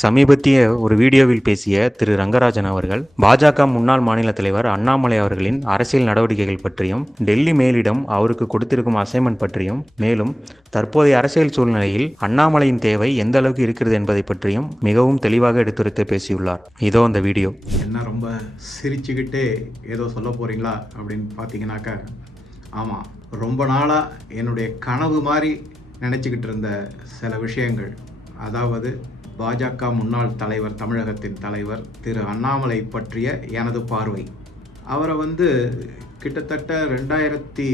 சமீபத்திய ஒரு வீடியோவில் பேசிய திரு ரங்கராஜன் அவர்கள் பாஜக முன்னாள் மாநில தலைவர் அண்ணாமலை அவர்களின் அரசியல் நடவடிக்கைகள் பற்றியும் டெல்லி மேலிடம் அவருக்கு கொடுத்திருக்கும் அசைன்மெண்ட் பற்றியும் மேலும் தற்போதைய அரசியல் சூழ்நிலையில் அண்ணாமலையின் தேவை எந்த அளவுக்கு இருக்கிறது என்பதை பற்றியும் மிகவும் தெளிவாக எடுத்துரைத்து பேசியுள்ளார். இதோ அந்த வீடியோ. என்ன ரொம்ப சிரிச்சுக்கிட்டே ஏதோ சொல்ல போகிறீங்களா அப்படின்னு பார்த்தீங்கன்னாக்கா ஆமாம் ரொம்ப நாளாக என்னுடைய கனவு மாதிரி நினச்சிக்கிட்டு இருந்த சில விஷயங்கள். அதாவது பாஜக முன்னாள் தலைவர் தமிழகத்தின் தலைவர் திரு. அண்ணாமலை பற்றிய எனது பார்வை. அவரை வந்து கிட்டத்தட்ட ரெண்டாயிரத்தி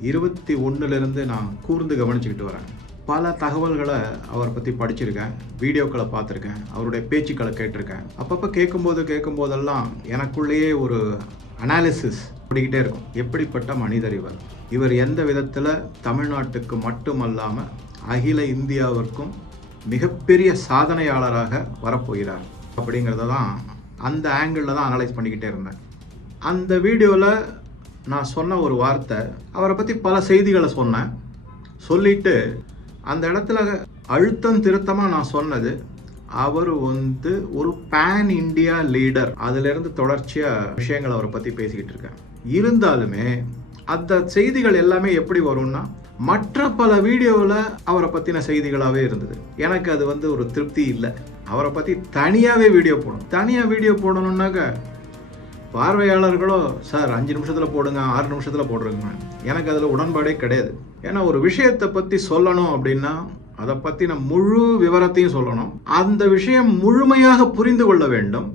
இருபத்தி ஒன்றுலேருந்து நான் கூர்ந்து கவனிச்சுக்கிட்டு வரேன். பல தகவல்களை அவரை பற்றி படிச்சிருக்கேன் வீடியோக்களை பார்த்துருக்கேன் அவருடைய பேச்சுக்களை கேட்டிருக்கேன். அப்பப்போ கேட்கும்போது கேட்கும்போதெல்லாம் எனக்குள்ளேயே ஒரு அனாலிசிஸ் ஓடிக்கிட்டே இருக்கும். எப்படிப்பட்ட மனிதர் இவர்? இவர் எந்த விதத்தில் தமிழ்நாட்டுக்கு மட்டுமல்லாமல் அகில இந்தியாவிற்கும் மிகப்பெரிய சாதனையாளராக வரப்போகிறார் அப்படிங்கிறத தான் அந்த ஆங்கிளில் தான் அனலைஸ் பண்ணிக்கிட்டே இருந்தேன். அந்த வீடியோவில் நான் சொன்ன ஒரு வார்த்தை அவரை பற்றி பல செய்திகளை சொன்னேன். சொல்லிட்டு அந்த இடத்துல அழுத்தம் திருத்தமாக நான் சொன்னது அவர் வந்து ஒரு பேன் இண்டியா லீடர் அதிலிருந்து தொடர்ச்சியாக விஷயங்கள் அவரை பற்றி பேசிக்கிட்டு இருக்கேன். இருந்தாலுமே அந்த செய்திகள் எல்லாமே எப்படி வரும்னா மற்ற பல வீடியோவில் அவரை பற்றின செய்திகளாகவே இருந்தது. எனக்கு அது வந்து ஒரு திருப்தி இல்லை. அவரை பற்றி தனியாகவே வீடியோ போடணும். தனியாக வீடியோ போடணுன்னாக்க பார்வையாளர்களோ சார் அஞ்சு நிமிஷத்தில் போடுங்க ஆறு நிமிஷத்தில் போடுறேங்க. எனக்கு அதில் உடன்பாடே கிடையாது. ஏன்னா ஒரு விஷயத்தை பற்றி சொல்லணும் அப்படின்னா அதை பற்றின முழு விவரத்தையும் சொல்லணும். அந்த விஷயம் முழுமையாக புரிந்து கொள்ள வேண்டும்.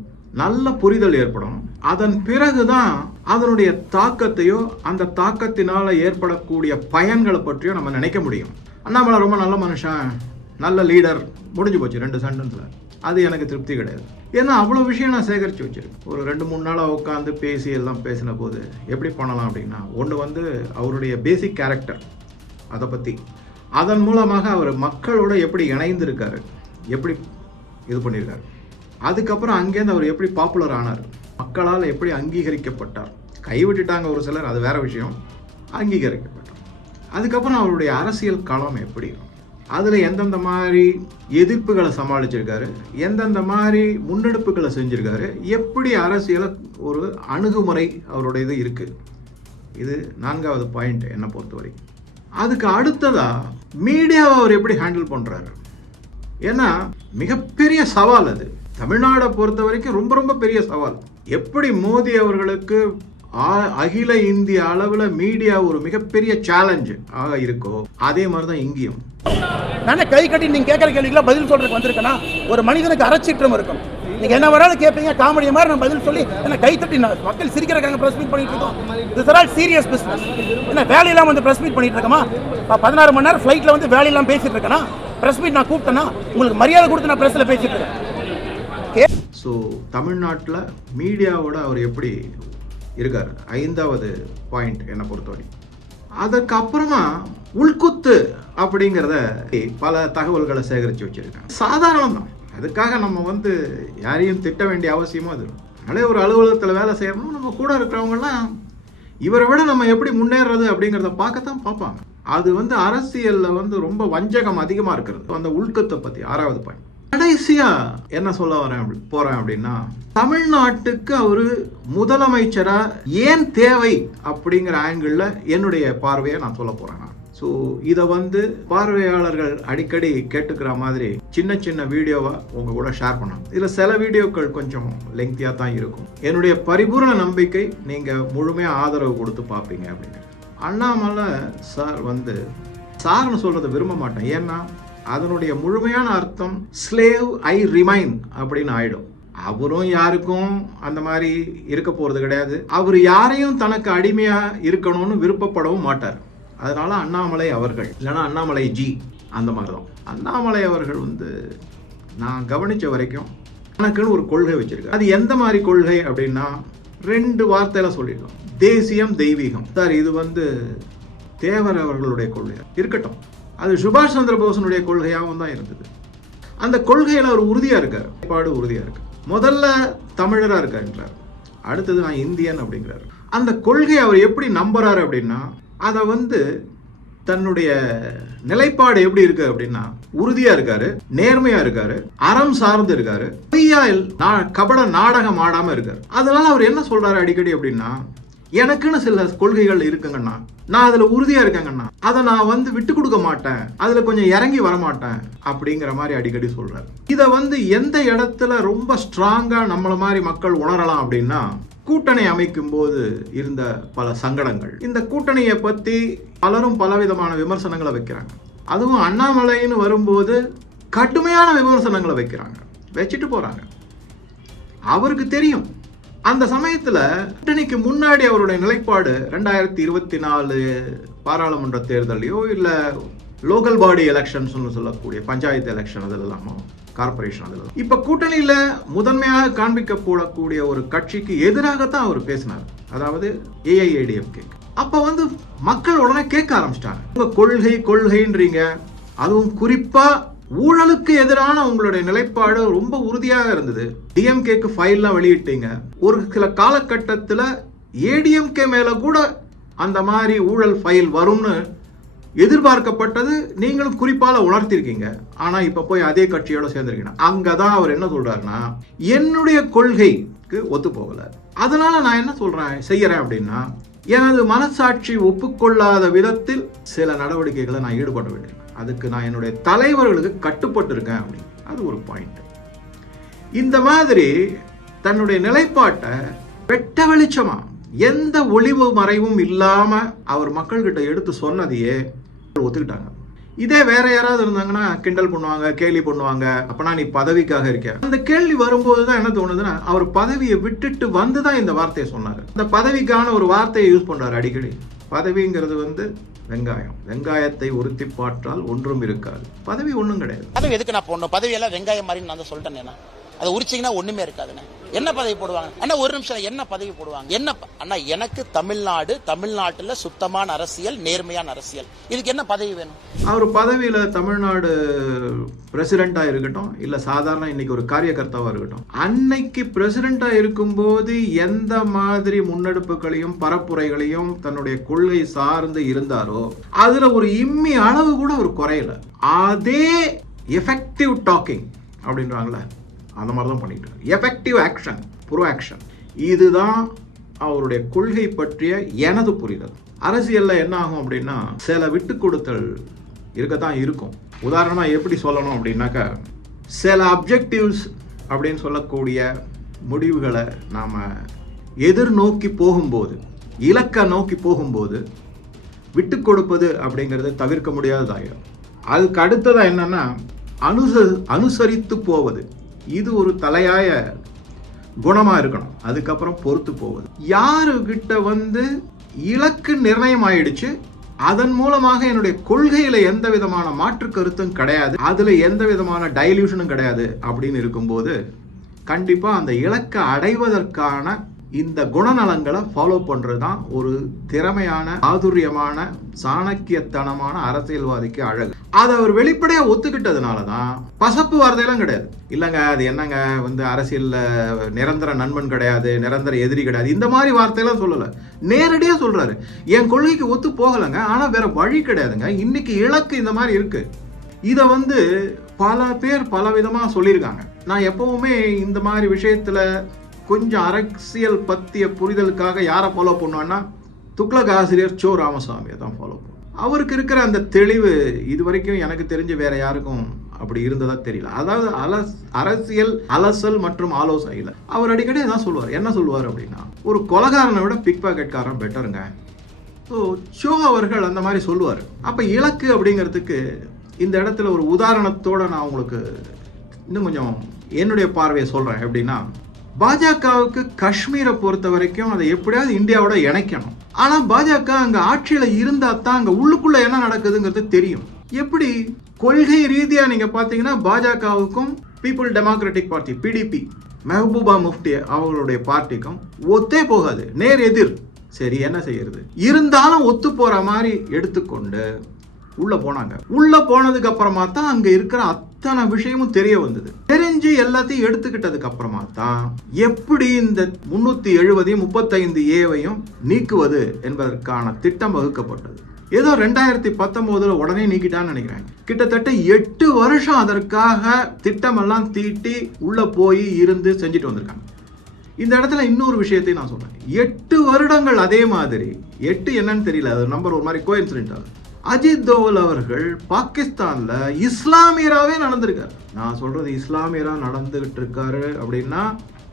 நல்ல புரிதல் ஏற்படும் அதன் பிறகுதான் அதனுடைய தாக்கத்தையோ அந்த தாக்கத்தினால ஏற்படக்கூடிய பயன்களை பற்றியோ நம்ம நினைக்க முடியும். அண்ணாமலை ரொம்ப நல்ல மனுஷன் நல்ல லீடர் முடிஞ்சு போச்சு ரெண்டு சென்டென்ஸில் அது எனக்கு திருப்தி கிடையாது. ஏன்னா அவ்வளோ விஷயம் நான் சேகரித்து வச்சிருக்கேன். ஒரு ரெண்டு மூணு நாளாக உட்காந்து பேசி எல்லாம் பேசின போது எப்படி பண்ணலாம் அப்படின்னா ஒன்று வந்து அவருடைய பேசிக் கேரக்டர் அதை பற்றி அதன் மூலமாக அவர் மக்களோட எப்படி இணைந்திருக்காரு எப்படி இது பண்ணியிருக்காரு அதுக்கப்புறம் அங்கேருந்து அவர் எப்படி பாப்புலர் ஆனார். மக்களால் எப்படி அங்கீகரிக்கப்பட்டார்? கைவிட்டுட்டாங்க ஒரு சிலர் அது வேற விஷயம். அங்கீகரிக்கப்பட்டார். அதுக்கப்புறம் அவருடைய அரசியல் களம் எப்படி? அதில் எந்தெந்த மாதிரி எதிர்ப்புகளை சமாளிச்சிருக்காரு? எந்தெந்த மாதிரி முன்னெடுப்புகளை செஞ்சுருக்காரு? எப்படி அரசியலை ஒரு அணுகுமுறை அவருடைய இது இருக்குது இது நான்காவது பாயிண்ட் என்னை பொறுத்த வரைக்கும் அதுக்கு அடுத்ததாக மீடியாவை அவர் எப்படி ஹேண்டில் பண்ணுறாரு ஏன்னா மிகப்பெரிய சவால் அது. தமிழ்நாடை பொறுத்த வரைக்கும் ரொம்ப ரொம்ப பெரிய சவால். எப்படி மோடி அவர்களுக்கு ஆ- அகில இந்திய அளவில் மீடியா ஒரு மிகப்பெரிய சேலஞ்ச் ஆக இருக்கோ அதே மாதிரி தான் இங்கேயும். நானே கை கட்டி நீங்கள் கேட்குற கேள்விக்கெல்லாம் பதில் சொல்றதுக்கு வந்திருக்கேன்னா ஒரு மனிதனுக்கு அரைச்சிட்டம் இருக்கும். நீங்கள் என்ன வராது கேட்பீங்க காமெடி மாதிரி நான் பதில் சொல்லி என்ன கை தட்டி நான் மக்கள் சிரிக்கிறக்காங்க ப்ரெஸ் மீட் பண்ணிட்டு இருக்கோம். இது ஆல் சீரியஸ் பிஸ்னஸ் என்ன வேலையெல்லாம் வந்து ப்ரெஸ் மீட் பண்ணிட்டு இருக்கோமா? பதினாறு மணி நேரம் ஃப்ளைட்டில் வந்து வேலையெல்லாம் பேசிட்டு இருக்கேன்னா ப்ரெஸ் மீட் நான் கூப்பிட்டேன்னா உங்களுக்கு மரியாதை கொடுத்து நான் ப்ரெஸ்ஸில் பேசிட்டு இருக்கேன். ஸோ தமிழ்நாட்டில் மீடியாவோட அவர் எப்படி இருக்கார்? ஐந்தாவது பாயிண்ட் என்னை பொறுத்தவரை. அதற்கப்புறமா உள்குத்து அப்படிங்கிறத பல தகவல்களை சேகரித்து வச்சுருக்காங்க. சாதாரணம் தான் அதுக்காக நம்ம வந்து யாரையும் திட்ட வேண்டிய அவசியமும் அது இல்லை. அதனாலே ஒரு அலுவலகத்தில் வேலை செய்யணும் நம்ம கூட இருக்கிறவங்கலாம் இவரை விட நம்ம எப்படி முன்னேறது அப்படிங்கிறத பார்க்கத்தான் பார்ப்பாங்க. அது வந்து அரசியலில் வந்து ரொம்ப வஞ்சகம் அதிகமாக இருக்கிறது. அந்த உள்கத்தை பற்றி ஆறாவது பாயிண்ட் கடைசியா என்ன சொல்ல வரேன் அப்படி போறேன் அப்படின்னா தமிழ்நாட்டுக்கு அவரு முதலமைச்சரா ஏன் தேவை அப்படிங்கிற ஆங்கிள் என்னுடைய பார்வையை நான் சொல்ல போறேன் நான். ஸோ இதை வந்து பார்வையாளர்கள் அடிக்கடி கேட்டுக்கிற மாதிரி சின்ன சின்ன வீடியோவை உங்க கூட ஷேர் பண்ணலாம் இதில் சில வீடியோக்கள் கொஞ்சம் லெங்க்தியாக தான் இருக்கும். என்னுடைய பரிபூர்ண நம்பிக்கை நீங்கள் முழுமையாக ஆதரவு கொடுத்து பார்ப்பீங்க அப்படின்னு அண்ணாமலை சார் வந்து சார்னு சொல்கிறத விரும்ப மாட்டேன். ஏன்னா அதனுடைய முழுமையான அர்த்தம் ஸ்லேவ் ஐ ரிமைன் அப்படின்னு ஆயிடும். அவரும் யாருக்கும் அந்த மாதிரி இருக்க போறது கிடையாது. அவர் யாரையும் தனக்கு அடிமையா இருக்கணும்னு விருப்பப்படவும் மாட்டார். அதனால அண்ணாமலை அவர்கள் இல்லைன்னா அண்ணாமலை ஜி அந்த மாதிரி தான் அண்ணாமலை அவர்கள் வந்து நான் கவனிச்ச வரைக்கும் எனக்குன்னு ஒரு கொள்கை வச்சிருக்காரு. அது எந்த மாதிரி கொள்கை அப்படின்னா ரெண்டு வார்த்தையில சொல்லிடலாம் தேசியம் தெய்வீகம். சார் இது வந்து தேவர் அவர்களுடைய கொள்கை. இருக்கட்டும். அது சுபாஷ் சந்திர போஸனுடைய கொள்கையாகவும் தான் இருந்தது. அந்த கொள்கையில் அவர் உறுதியாக இருக்கார். பாடு உறுதியாக இருக்கு. முதல்ல தமிழராக இருக்காருன்றார். அடுத்தது நான் இந்தியன் அப்படிங்கிறாரு. அந்த கொள்கையை அவர் எப்படி நம்புறாரு அப்படின்னா அதை வந்து தன்னுடைய நிலைப்பாடு எப்படி இருக்கு அப்படின்னா உறுதியா இருக்காரு நேர்மையா இருக்காரு அறம் சார்ந்து இருக்காரு பொய்யா நா- கபட நாடகம் ஆடாம இருக்காரு. அதனால அவர் என்ன சொல்றாரு அடிக்கடி அப்படின்னா எனக்குன்னு சில கொள்கைகள் இருக்குங்கண்ணா நான் அதுல உறுதியா இருக்கேங்கண்ணா அதை நான் வந்து விட்டு கொடுக்க மாட்டேன். அதுல கொஞ்சம் இறங்கி வர மாட்டேன் அப்படிங்கிற மாதிரி அடிக்கடி சொல்றாரு. இதை வந்து எந்த இடத்துல ரொம்ப ஸ்ட்ராங்கா நம்மள மாதிரி மக்கள் உணரலாம் அப்படின்னா கூட்டணி அமைக்கும் போது இருந்த பல சங்கடங்கள். இந்த கூட்டணியை பத்தி பலரும் பலவிதமான விமர்சனங்களை வைக்கிறாங்க. அதுவும் அண்ணாமலைன்னு வரும்போது கடுமையான விமர்சனங்களை வைக்கிறாங்க. வச்சுட்டு போறாங்க. அவருக்கு தெரியும். அந்த சமயத்தில் கூட்டணிக்கு முன்னாடி அவருடைய நிலைப்பாடு ரெண்டாயிரத்தி இருபத்தி நாலு பாராளுமன்ற தேர்தலையோ இல்லை லோக்கல் பாடி எலெக்ஷன்ஸ் சொல்லக்கூடிய பஞ்சாயத்து எலெக்ஷன் அதில் இல்லாமோ கார்பரேஷன் அதில் இப்போ கூட்டணியில் முதன்மையாக காண்பிக்கப்படக்கூடிய ஒரு கட்சிக்கு எதிராகத்தான் அவர் பேசினார். அதாவது ஏஐஏடிஎம்கே அப்போ வந்து மக்கள் உடனே கேட்க ஆரம்பிச்சிட்டாங்க. உங்கள் கொள்கை கொள்கைன்றீங்க. அதுவும் குறிப்பாக ஊழலுக்கு எதிரான உங்களுடைய நிலைப்பாடு ரொம்ப உறுதியாக இருந்தது. டிஎம்கேக்கு ஃபைல்லாம் வெளியிட்டீங்க. ஒரு சில காலகட்டத்தில் ஏடிஎம்கே மேலே கூட அந்த மாதிரி ஊழல் ஃபைல் வரும்னு எதிர்பார்க்கப்பட்டது நீங்களும் குறிப்பால் உணர்த்திருக்கீங்க. ஆனால் இப்போ போய் அதே கட்சியோட அங்கே தான் அவர் என்ன சொல்கிறாருன்னா என்னுடைய கொள்கைக்கு ஒத்து போகலை. அதனால நான் என்ன சொல்கிறேன் செய்கிறேன் அப்படின்னா எனது மனசாட்சி ஒப்புக்கொள்ளாத விதத்தில் சில நடவடிக்கைகளை நான் ஈடுபட வேண்டியிருக்கேன் அதுக்கு நான் என்னுடைய தலைவர்களுக்கு கட்டுப்பட்டு இருக்கேன் அப்படின்னு. அது ஒரு பாயிண்ட் இந்த மாதிரி தன்னுடைய நிலைப்பாட்டை வெட்ட வெளிச்சமா எந்த ஒளிவு மறைவும் இல்லாம அவர் மக்கள்கிட்ட எடுத்து சொன்னதையே ஒத்துக்கிட்டாங்க. இதே வேற யாராவது இருந்தாங்கன்னா கிண்டல் பண்ணுவாங்க கேலி பண்ணுவாங்க அப்பனா நீ பதவிக்காக இருக்க அந்த கேள்வி வரும்போது தான் என்ன தோணுதுன்னா அவர் பதவியை விட்டுட்டு வந்து தான் இந்த வார்த்தையை சொன்னார். இந்த பதவிக்கான ஒரு வார்த்தையை யூஸ் பண்றாரு அடிக்கடி. பதவிங்கிறது வந்து வெங்காயம். வெங்காயத்தை உறுத்தி பாற்றால் ஒன்றும் இருக்காது. பதவி ஒன்றும் கிடையாது. பதவி எதுக்கு நான் போடணும்? பதவி எல்லாம் வெங்காயம் மாதிரி நான் சொல்லிட்டேன் சொல்லிட்டேன் அதை உரிச்சிங்கன்னா ஒண்ணுமே இருக்காதுண்ணே. என்ன பதவி போடுவாங்க? அண்ணா ஒரு நிமிஷம் என்ன பதவி போடுவாங்க? என்ன ப- அண்ணா எனக்கு தமிழ்நாடு தமிழ்நாட்டுல சுத்தமான அரசியல் நேர்மையான அரசியல். இதுக்கு என்ன பதவி வேணும்? அவர் பதவியில தமிழ்நாடு பிரசிடெண்டா இருக்கட்டும் இல்ல சாதாரண இன்னைக்கு ஒரு காரியகர்த்தாவா இருக்கட்டும் அன்னைக்கு பிரசிடெண்டா இருக்கும்போது எந்த மாதிரி முன்னெடுப்புகளையும் பரப்புரைகளையும் தன்னுடைய கொள்கை சார்ந்து இருந்தாரோ அதுல ஒரு இம்மி அளவு கூட அவர் குறையல. அதே எஃபெக்டிவ் டாக்கிங் அப்படின்றாங்களே. அந்த மாதிரி தான் பண்ணிட்டு எஃபெக்டிவ் ஆக்ஷன் ப்ரோ ஆக்ஷன் இதுதான் அவருடைய கொள்கை பற்றிய எனது புரிதல். அரசியலில் என்ன ஆகும் அப்படின்னா சில விட்டு கொடுத்தல் இருக்கத்தான் இருக்கும். உதாரணமாக எப்படி சொல்லணும் அப்படின்னாக்கா சில அப்ஜெக்டிவ்ஸ் அப்படின்னு சொல்லக்கூடிய முடிவுகளை நாம் எதிர்நோக்கி போகும்போது இலக்கை நோக்கி போகும்போது விட்டு கொடுப்பது அப்படிங்கிறது தவிர்க்க முடியாததாயிடும் அதுக்கு அடுத்ததாக என்னென்னா அனுச அனுசரித்து போவது. இது ஒரு தலையாய குணமாக இருக்கணும். அதுக்கப்புறம் பொறுத்து போவது யாருக்கிட்ட வந்து இலக்கு நிர்ணயம் ஆயிடுச்சு அதன் மூலமாக என்னுடைய கொள்கையில எந்த விதமான மாற்று கருத்தும் கிடையாது அதுல எந்த விதமான டைல்யூஷனும் கிடையாது அப்படின்னு இருக்கும்போது கண்டிப்பா அந்த இலக்கை அடைவதற்கான இந்த குணநலங்களை ஃபாலோ பண்ணுறது தான் ஒரு திறமையான ஆதுரியமான சாணக்கியத்தனமான அரசியல்வாதிக்கு அழகு. அதை அவர் வெளிப்படையாக ஒத்துக்கிட்டதுனால தான் பசப்பு வார்த்தையெல்லாம் கிடையாது. இல்லைங்க அது என்னங்க வந்து அரசியலில் நிரந்தர நண்பன் கிடையாது நிரந்தர எதிரி கிடையாது. இந்த மாதிரி வார்த்தையெல்லாம் சொல்லலை. நேரடியாக சொல்கிறாரு என் கொள்கைக்கு ஒத்து போகலைங்க ஆனால் வேற வழி கிடையாதுங்க. இன்னைக்கு இலக்கு இந்த மாதிரி இருக்குது இதை வந்து பல பேர் பலவிதமாக சொல்லியிருக்காங்க. நான் எப்பவுமே இந்த மாதிரி விஷயத்தில் கொஞ்சம் அரசியல் பத்திய புரிதலுக்காக யாரை ஃபாலோ பண்ணுவான்னா துக்ளக் ஆசிரியர் சோ ராமசாமியை தான் ஃபாலோ பண்ணுவோம் அவருக்கு இருக்கிற அந்த தெளிவு இது வரைக்கும் எனக்கு தெரிஞ்சு வேற யாருக்கும் அப்படி இருந்ததா தெரியல. அதாவது அலஸ் அரசியல் அலசல் மற்றும் ஆலோசனையில் அவர் அடிக்கடி தான் சொல்லுவார்? என்ன சொல்லுவார் அப்படின்னா ஒரு கொலகாரனை விட பிக் பாக்கெட்காரன் பெட்டருங்க ஸோ ஷோ அவர்கள் அந்த மாதிரி சொல்லுவார். அப்போ இலக்கு அப்படிங்கிறதுக்கு இந்த இடத்துல ஒரு உதாரணத்தோடு நான் உங்களுக்கு இன்னும் கொஞ்சம் என்னுடைய பார்வையை சொல்கிறேன் எப்படின்னா பாஜகவுக்கு காஷ்மீரை பொறுத்த வரைக்கும் அதை எப்படியாவது இந்தியாவோட இணைக்கணும். ஆனால் பாஜக அங்கே ஆட்சியில் இருந்தால் தான் அங்கே உள்ளுக்குள்ளே என்ன நடக்குதுங்கிறது தெரியும். எப்படி? கொள்கை ரீதியாக நீங்கள் பார்த்தீங்கன்னா பாஜகவுக்கும் people democratic party PDP Mehbooba Mufti அவங்களுடைய பார்ட்டிக்கும் ஒத்தே போகாது. நேர் எதிர். சரி என்ன செய்யறது? இருந்தாலும் ஒத்து போற மாதிரி எடுத்துக்கொண்டு உள்ள போனாங்க. உள்ள போனதுக்கு அப்புறமா தான் அங்க இருக்கிற அத்தனை விஷயமும் தெரிய வந்தது. தெரிஞ்சு எல்லாத்தையும் எடுத்துக்கிட்டதுக்கு அப்புறமா தான் எப்படி இந்த முன்னூத்தி எழுபதையும் முப்பத்தைந்து ஏவையும் நீக்குவது என்பதற்கான திட்டம் வகுக்கப்பட்டது. ஏதோ ரெண்டாயிரத்தி பத்தொம்போதில் உடனே நீக்கிட்டான்னு நினைக்கிறேன் கிட்டத்தட்ட எட்டு வருஷம் அதற்காக திட்டமெல்லாம் தீட்டி உள்ள போய் இருந்து செஞ்சுட்டு வந்திருக்காங்க. இந்த இடத்துல இன்னொரு விஷயத்தையும் நான் சொல்றேன். எட்டு வருடங்கள் அதே மாதிரி. எட்டு என்னன்னு தெரியல. அது நம்பர் ஒரு மாதிரி கோயின்சிடென்ட் ஆகுது. அஜித் தோவல் அவர்கள் பாகிஸ்தானில் இஸ்லாமியராகவே நடந்திருக்கார். நான் சொல்கிறது இஸ்லாமியராக நடந்துக்கிட்டு இருக்காரு அப்படின்னா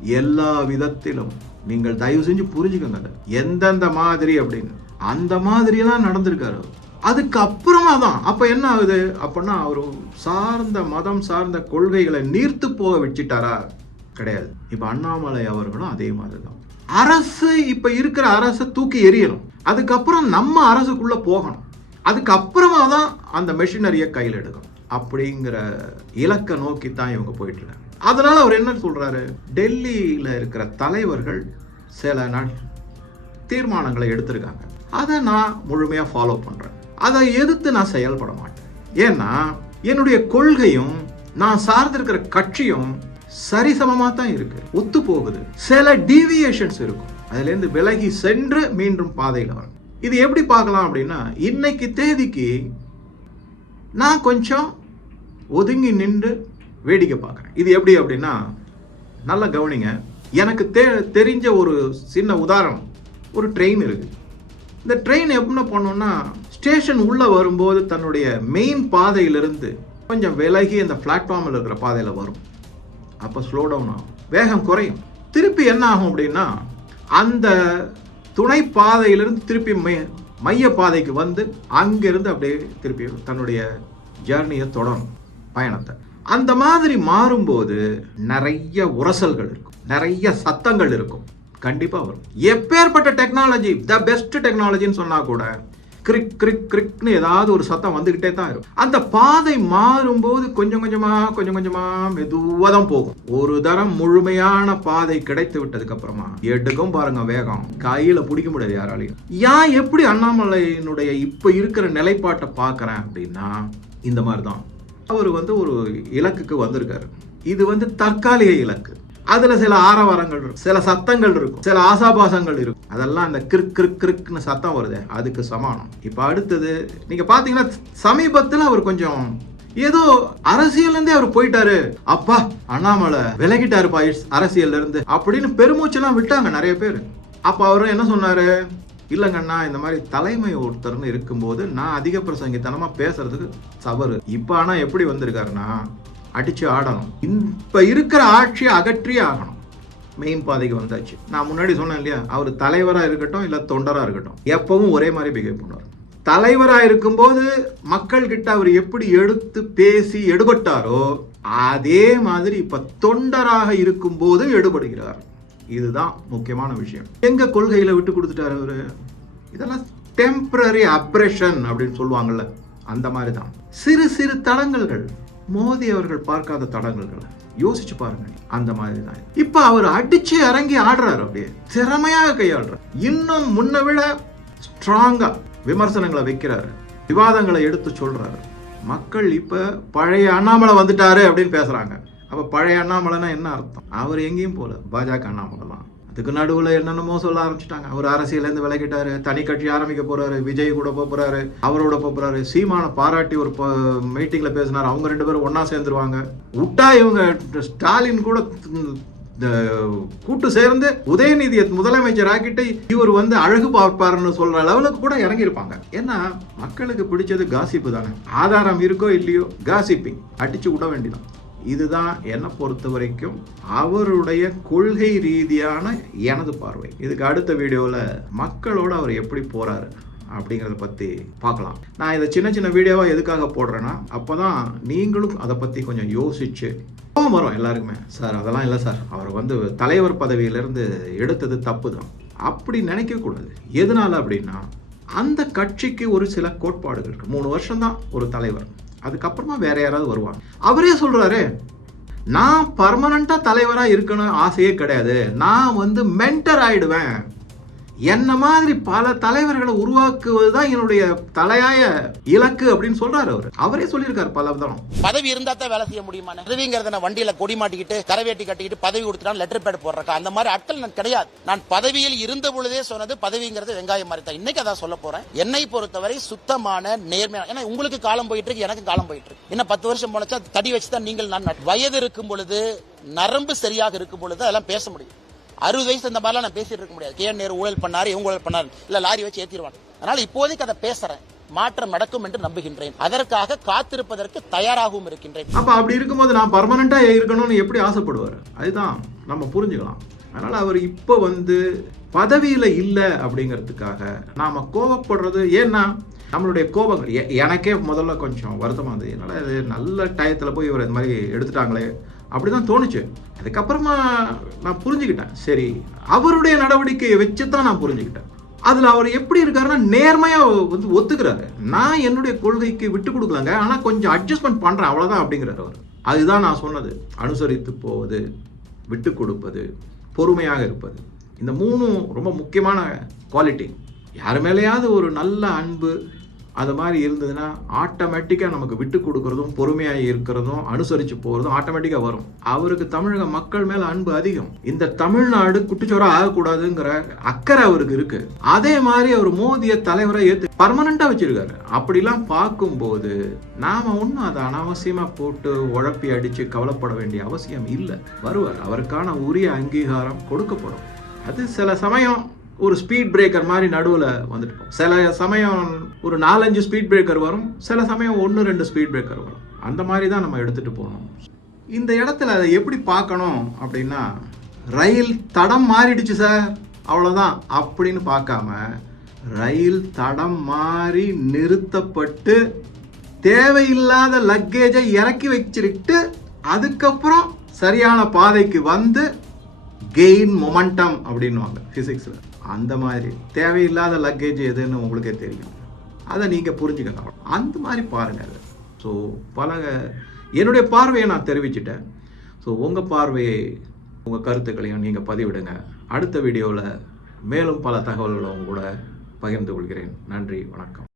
எல்லா விதத்திலும் நீங்கள் தயவு செஞ்சு புரிஞ்சுக்கோங்க அதை. எந்தெந்த மாதிரி அப்படின்னு. அந்த மாதிரியெல்லாம் நடந்திருக்காரு அவர். அதுக்கு அப்புறமா தான் அப்போ என்ன ஆகுது? அப்படின்னா அவர் சார்ந்த மதம் சார்ந்த கொள்கைகளை நீர்த்து போக வச்சுட்டாரா கிடையாது. இப்போ அண்ணாமலை அவர்களும் அதே மாதிரி தான் அரசு இப்போ இருக்கிற அரசை தூக்கி எறியணும். அதுக்கப்புறம் நம்ம அரசுக்குள்ளே போகணும். அதுக்கப்புறமா தான் அந்த மெஷினரியை கையில் எடுக்கணும் அப்படிங்கிற இலக்கை நோக்கி தான் இவங்க போயிட்டுருக்காங்க. அதனால் அவர் என்ன சொல்கிறாரு டெல்லியில் இருக்கிற தலைவர்கள் சில நாள் தீர்மானங்களை எடுத்திருக்காங்க. அதை நான் முழுமையாக ஃபாலோ பண்ணுறேன் அதை எதிர்த்து நான் செயல்பட மாட்டேன். ஏன்னா என்னுடைய கொள்கையும் நான் சார்ந்திருக்கிற கட்சியும் சரிசமமாக தான் இருக்கு. ஒத்து போகுது சில டீவியேஷன்ஸ் இருக்கும். அதுலேருந்து விலகி சென்று மீண்டும் பாதையில் வரும் இது எப்படி பார்க்கலாம் அப்படின்னா இன்னைக்கு தேதிக்கு நான் கொஞ்சம் ஒதுங்கி நின்று வேடிக்கை பார்க்குறேன். இது எப்படி அப்படின்னா நல்லா கவனிங்க. எனக்கு தெ தெரிஞ்ச ஒரு சின்ன உதாரணம். ஒரு ட்ரெயின் இருக்குது இந்த ட்ரெயின் எப்படின்னு போனோன்னா ஸ்டேஷன் உள்ளே வரும்போது தன்னுடைய மெயின் பாதையிலிருந்து கொஞ்சம் விலகி அந்த பிளாட்ஃபார்மில் இருக்கிற பாதையில் வரும். அப்போ ஸ்லோ டவுன் ஆகும். வேகம் குறையும். திருப்பி என்ன ஆகும் அப்படின்னா அந்த துணை பாதையிலிருந்து திருப்பி மைய மைய பாதைக்கு வந்து அங்கிருந்து அப்படியே திருப்பி தன்னுடைய ஜேர்னியை தொடரும் பயணத்தை. அந்த மாதிரி மாறும்போது நிறைய உரசல்கள் இருக்கும். நிறைய சத்தங்கள் இருக்கும். கண்டிப்பாக வரும். எப்பேற்பட்ட டெக்னாலஜி த பெஸ்ட் டெக்னாலஜின்னு சொன்னால் கூட கிரிக் கிரிக் கிரிக்னு ஏதாவது ஒரு சத்தம் வந்துகிட்டே தான் இருக்கும். அந்த பாதை மாறும்போது கொஞ்சம் கொஞ்சமா கொஞ்சம் கொஞ்சமா மெதுவாக தான் போகும். ஒரு தரம் முழுமையான பாதை கிடைத்து விட்டதுக்கு அப்புறமா எடுக்கும் பாருங்க வேகம். கையில பிடிக்க முடியாது யாராலையும். ஏன் எப்படி அண்ணாமலையினுடைய இப்ப இருக்கிற நிலைப்பாட்டை பார்க்கறேன் அப்படின்னா இந்த மாதிரி தான் அவர் வந்து ஒரு இலக்குக்கு வந்திருக்காரு. இது வந்து தற்காலிக இலக்கு. அதுல சில ஆரவாரங்கள் இருக்கும். சில சத்தங்கள் இருக்கும். சில ஆசாபாசங்கள் இருக்கும். அதெல்லாம் அந்த கிறுக் கிறுக் கிறுக்னு சத்தம் வருது. அதுக்கு சமானம். இப்ப அடுத்தது நீங்க பாத்தீங்கன்னா சமீபத்துல அவர் கொஞ்சம் ஏதோ அரசியல்ல இருந்தே அவர் போயிட்டாரு. அப்பா அண்ணாமலை விலகிட்டாரு பாயிஸ் அரசியல்ல இருந்து அப்படின்னு பெருமூச்செல்லாம் விட்டாங்க நிறைய பேர். அப்ப அவரும் என்ன சொன்னாரு? இல்லைங்கண்ணா இந்த மாதிரி தலைமை ஒருத்தர்னு இருக்கும்போது நான் அதிக பிரசங்கித்தனமாக பேசுறதுக்கு தவறு. இப்போ ஆனால் எப்படி வந்திருக்காருன்னா அடித்து ஆடணும். இப்போ இருக்கிற ஆட்சியை அகற்றியே ஆகணும். மெயின் பாதைக்கு வந்தாச்சு. நான் முன்னாடி சொன்னேன் இல்லையா? அவர் தலைவராக இருக்கட்டும் இல்லை தொண்டராக இருக்கட்டும் எப்பவும் ஒரே மாதிரி பிஹேவ் பண்ணுவார். தலைவராக இருக்கும்போது மக்கள்கிட்ட அவர் எப்படி எடுத்து பேசி எடுபட்டாரோ அதே மாதிரி இப்போ தொண்டராக இருக்கும்போது எடுபடுகிறார். இதுதான் முக்கியமான விஷயம். எங்கள் கொள்கையில் விட்டு கொடுத்துட்டாரு அவர்? இதெல்லாம் டெம்பரரி அப்ரேஷன் அப்படின்னு சொல்லுவாங்கல்ல. அந்த மாதிரி தான் சிறு சிறு தளங்கள்கள். மோதி அவர்கள் பார்க்காத தடங்கல்களை யோசிச்சு பாருங்க. அந்த மாதிரி தான் இப்ப அவர் அடிச்சு இறங்கி ஆடுறாரு அப்படியே. திறமையாக கையாளுறாரு. இன்னும் முன்ன விட ஸ்ட்ராங்கா விமர்சனங்களை வைக்கிறாரு. விவாதங்களை எடுத்து சொல்றாரு. மக்கள் இப்ப பழைய அண்ணாமலை வந்துட்டாரு அப்படின்னு பேசுறாங்க. அப்ப பழைய அண்ணாமலைன்னா என்ன அர்த்தம்? அவர் எங்கேயும் போல. பாஜக அண்ணாமலை தான் அதுக்கு நடுவில் என்னென்னமோ சொல்ல ஆரம்பிச்சிட்டாங்க. அவர் அரசியலேருந்து விலகிட்டார். தனி கட்சி ஆரம்பிக்க போகிறாரு விஜய் கூட போக அவரோட போக போறாரு. சீமான பாராட்டி ஒரு மீட்டிங்கில் பேசினார். அவங்க ரெண்டு பேரும் ஒன்றா சேர்ந்துருவாங்க. விட்டா இவங்க ஸ்டாலின் கூட இந்த கூட்டு சேர்ந்து உதயநிதியை முதலமைச்சர் ஆக்கிட்டு இவர் வந்து அழகு பார்ப்பாருன்னு சொல்ற லெவலுக்கு கூட இறங்கியிருப்பாங்க. ஏன்னா மக்களுக்கு பிடிச்சது காசிப்பு தானே. ஆதாரம் இருக்கோ இல்லையோ காசிப்பிங். அடிச்சு விட வேண்டியதான் இதுதான் என்னை பொறுத்த வரைக்கும் அவருடைய கொள்கை ரீதியான எனது பார்வை. இதுக்கு அடுத்த வீடியோவில் மக்களோட அவர் எப்படி போகிறாரு அப்படிங்கிறத பற்றி பார்க்கலாம். நான் இதை சின்ன சின்ன வீடியோவாக எதுக்காக போடுறேன்னா அப்போ தான் நீங்களும் அதை பற்றி கொஞ்சம் யோசிச்சு கோபம் வரும் எல்லாருக்குமே. சார் அதெல்லாம் இல்லை சார். அவர் வந்து தலைவர் பதவியிலேருந்து எடுத்தது தப்பு தான் அப்படி நினைக்கக்கூடாது. எதனால் அப்படின்னா அந்த கட்சிக்கு ஒரு சில கோட்பாடுகள் இருக்குது மூணு வருஷம் தான் ஒரு தலைவர். அதுக்கப்புறமா வேற யாராவது வருவாங்க. அவரே சொல்றாரு நான் பர்மனண்டா தலைவராக இருக்கணும் ஆசையே கிடையாது. நான் வந்து மென்டர் ஆயிடுவேன். என்ன மாதிரி பல தலைவர்களை உருவாக்குவது தான் என்னுடைய தலையாய இலக்கு அப்படின்னு சொல்றாரு அவர். அவரே சொல்லியிருக்காரு பல விதம் பதவி இருந்தா தான் வேலை செய்ய முடியுமா? பதவிங்கிறத நான் வண்டியில கொடி மாட்டிக்கிட்டு கரவேட்டி கட்டிக்கிட்டு பதவி கொடுத்துட்டா லெட்டர் பேட் போடுறக்கா? அந்த மாதிரி ஆட்கள் நான் கிடையாது. நான் பதவியில் இருந்த பொழுதே சொன்னது பதவிங்கிறது வெங்காயம் மாதிரி தான். இன்னைக்கு அதான் சொல்ல போறேன். என்னை பொறுத்தவரை சுத்தமான நேர்மையான ஏன்னா உங்களுக்கு காலம் போயிட்டு இருக்கு எனக்கு காலம் போயிட்டு இருக்கு. என்ன பத்து வருஷம் போனச்சா தடி வச்சு தான் நீங்கள் நான் வயது இருக்கும் பொழுது நரம்பு சரியாக இருக்கும் பொழுது அதெல்லாம் பேச முடியும். அறுபது வயசு இந்த மாதிரிலாம் நான் பேசிட்டு இருக்க முடியாது. கே நேரு ஊழல் பண்ணாரு இவங்க ஊழல் பண்ணாரு. இல்ல லாரி வச்சு ஏத்திடுவாங்க அதனால இப்போதைக்கு அதை பேசுறேன். மாற்றம் நடக்கும் என்று நம்புகின்றேன். அதற்காக காத்திருப்பதற்கு தயாராகவும் இருக்கின்றேன். அப்ப அப்படி இருக்கும்போது நான் பர்மனண்டா இருக்கணும்னு எப்படி ஆசைப்படுவார்? அதுதான் நம்ம புரிஞ்சுக்கலாம். அதனால அவர் இப்போ வந்து பதவியில இல்லை அப்படிங்கிறதுக்காக நாம கோவப்படுறது ஏன்னா நம்மளுடைய கோபங்கள் எ- எனக்கே முதல்ல கொஞ்சம் வருத்தமா இருந்தது. என்னால நல்ல டயத்துல போய் இவர் இந்த மாதிரி எடுத்துட்டாங்களே அப்படி தான் தோணுச்சு. அதுக்கப்புறமா நான் புரிஞ்சுக்கிட்டேன். சரி அவருடைய நடவடிக்கையை வச்சு தான் நான் புரிஞ்சுக்கிட்டேன். அதில் அவர் எப்படி இருக்காருன்னா நேர்மையாக வந்து ஒத்துக்கிறாரு. நான் என்னுடைய கொள்கைக்கு விட்டு கொடுக்கலங்க. ஆனால் கொஞ்சம் அட்ஜஸ்ட்மெண்ட் பண்ணுறேன் அவ்வளோதான் அப்படிங்கிறார் அவர். அதுதான் நான் சொன்னது. அனுசரித்து போவது விட்டு கொடுப்பது பொறுமையாக இருப்பது. இந்த மூணும் ரொம்ப முக்கியமான குவாலிட்டி யார் மேலேயாவது ஒரு நல்ல அன்பு அது மாதிரி இருந்ததுன்னா ஆட்டோமேட்டிக்காக நமக்கு விட்டு கொடுக்குறதும் பொறுமையாக இருக்கிறதும் அனுசரித்து போகிறதும் ஆட்டோமேட்டிக்காக வரும். அவருக்கு தமிழக மக்கள் மேலே அன்பு அதிகம். இந்த தமிழ்நாடு குட்டிச்சோராக ஆகக்கூடாதுங்கிற அக்கறை அவருக்கு இருக்கு. அதே மாதிரி அவர் மோதிய தலைவரை ஏற்று பர்மனண்டா வச்சிருக்காரு. அப்படிலாம் பார்க்கும்போது நாம் ஒன்றும் அதை அனாவசியமாக போட்டு உழப்பி அடித்து கவலைப்பட வேண்டிய அவசியம் இல்லை. வருவார். அவருக்கான உரிய அங்கீகாரம் கொடுக்கப்படும். அது சில சமயம் ஒரு ஸ்பீட் பிரேக்கர் மாதிரி நடுவில் வந்துட்டு போகும். சில சமயம் ஒரு நாலஞ்சு ஸ்பீட் பிரேக்கர் வரும் சில சமயம் ஒன்று ரெண்டு ஸ்பீட் பிரேக்கர் வரும். அந்த மாதிரி தான் நம்ம எடுத்துகிட்டு போகணும். இந்த இடத்துல அதை எப்படி பார்க்கணும் அப்படின்னா ரயில் தடம் மாறிடுச்சு சார் அவ்வளோதான் அப்படின்னு பார்க்காம ரயில் தடம் மாறி நிறுத்தப்பட்டு தேவையில்லாத லக்கேஜை இறக்கி வச்சிருக்கிட்டு அதுக்கப்புறம் சரியான பாதைக்கு வந்து கெயின் மொமெண்டம் அப்படின்வாங்க ஃபிசிக்ஸில் அந்த மாதிரி. தேவையில்லாத லக்கேஜ் எதுன்னு உங்களுக்கே தெரியும். அதை நீங்கள் புரிஞ்சுக்கணும். அந்த மாதிரி பாருங்கள் அதை. ஸோ பல என்னுடைய பார்வையை நான் தெரிவிச்சிட்டேன். ஸோ உங்கள் பார்வையை உங்கள் கருத்துக்களையும் நீங்கள் பதிவிடுங்க. அடுத்த வீடியோவில் மேலும் பல தகவல்களை உங்க கூட பகிர்ந்து கொள்கிறேன். நன்றி வணக்கம்.